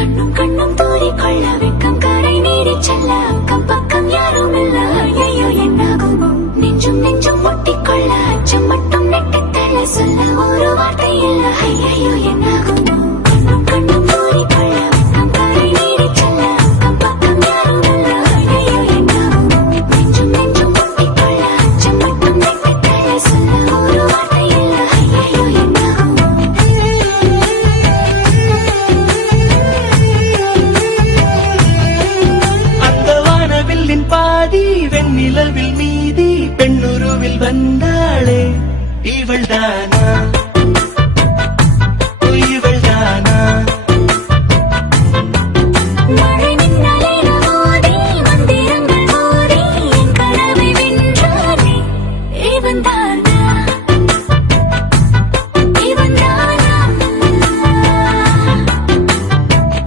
கண்ணும் கண்ணும் தூரிக்கொள்ள வெட்கம் கரை நீடி செல்ல அக்கம் பக்கம் யாரும் இல்ல. ஐயோ என்னாகுமோ நெஞ்சும் நெஞ்சும் ஒட்டிக்கொள்ள அச்சம் மட்டும் நெட்டித்தல சொல்ல ஒரு வார்த்தை இல்ல. ஐயோ என்னாகுமோ கண்ணும் கண்ணும் தூரிக்கொள்ள வெட்கம் கரை நீடி செல்ல அக்கம் பக்கம் யாரும் இல்ல. ஐயோ என்னாகுமோ நெஞ்சும் நெஞ்சும் ஒட்டிக்கொள்ள அச்சம் மட்டும் நெட்டித்தல சொல்ல ஒரு வார்த்தை இல்ல. ஐயோ என்னாகுமோ பாதி வெண்ணிலவில் மீதி பெண்ணுருவில் வந்தாளே இவள்தானா இவள்தானா மழை மின்னலின மோதி மந்திரங்கள் மோதி என் கனவை வென்றானே இவன்தானா இவன்தானா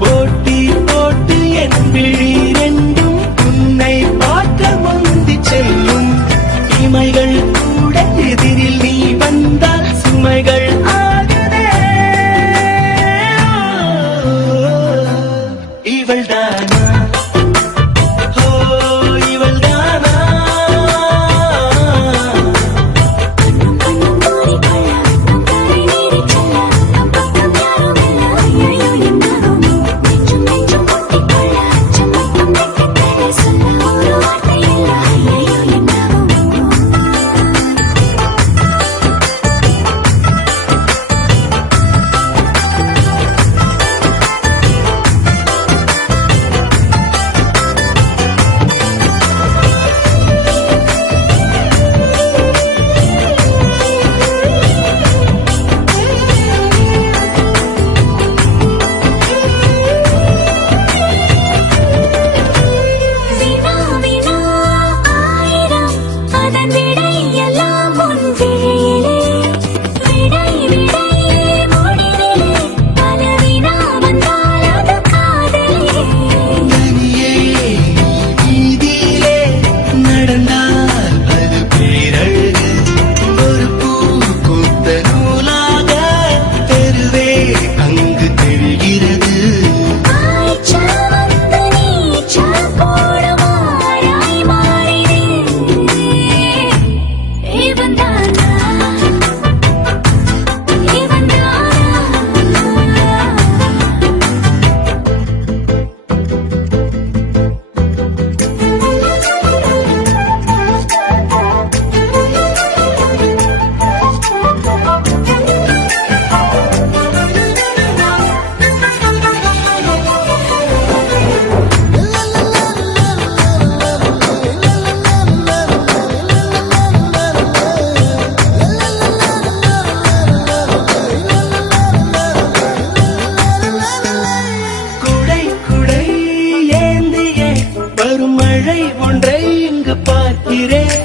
போட்டி போட்டு என் விழி ரெண்டும் உன்னை பார்க்க முந்தி செல்லும் இமைகள் கூட எதிரில் நீ வந்தால் சுமைகள் ஆகுதே இவள்தானா ஓ இவள்தானா கண்ணும் கண்ணும் தூரிக்கொள்ள வெட்கம் கரை நீடி செல்ல அக்கம் பக்கம் யாரும் இல்ல. ஐயோ என்னாகுமோ நெஞ்சும் நெஞ்சும் ஒட்டிக்கொள்ள அச்சம் மட்டும் நெட்டித்தல சொல்ல ஒரு வார்த்தை இல்ல. ஐயோ என்னாகுமோ வினா வினா ஆயிரம் அதன் விடை எல்லாம் உன் விழியிலே. விடை விடை முடிவிலே பல வினா வந்தால் அது காதலே. தனியே வீதியிலே நடந்தால் அது பேரழகு ஒரு பூ பூத்த நூலாக தெருவே அங்கு தெரிகிறது ஆய்ச்சா வந்து நீச்சா போடுமாறாய் மாறினே இவன்தானா இவன்தானா குடை குடை ஏந்தியே வரும் மழை ஒன்றை இங்கு பார்க்கிறேன்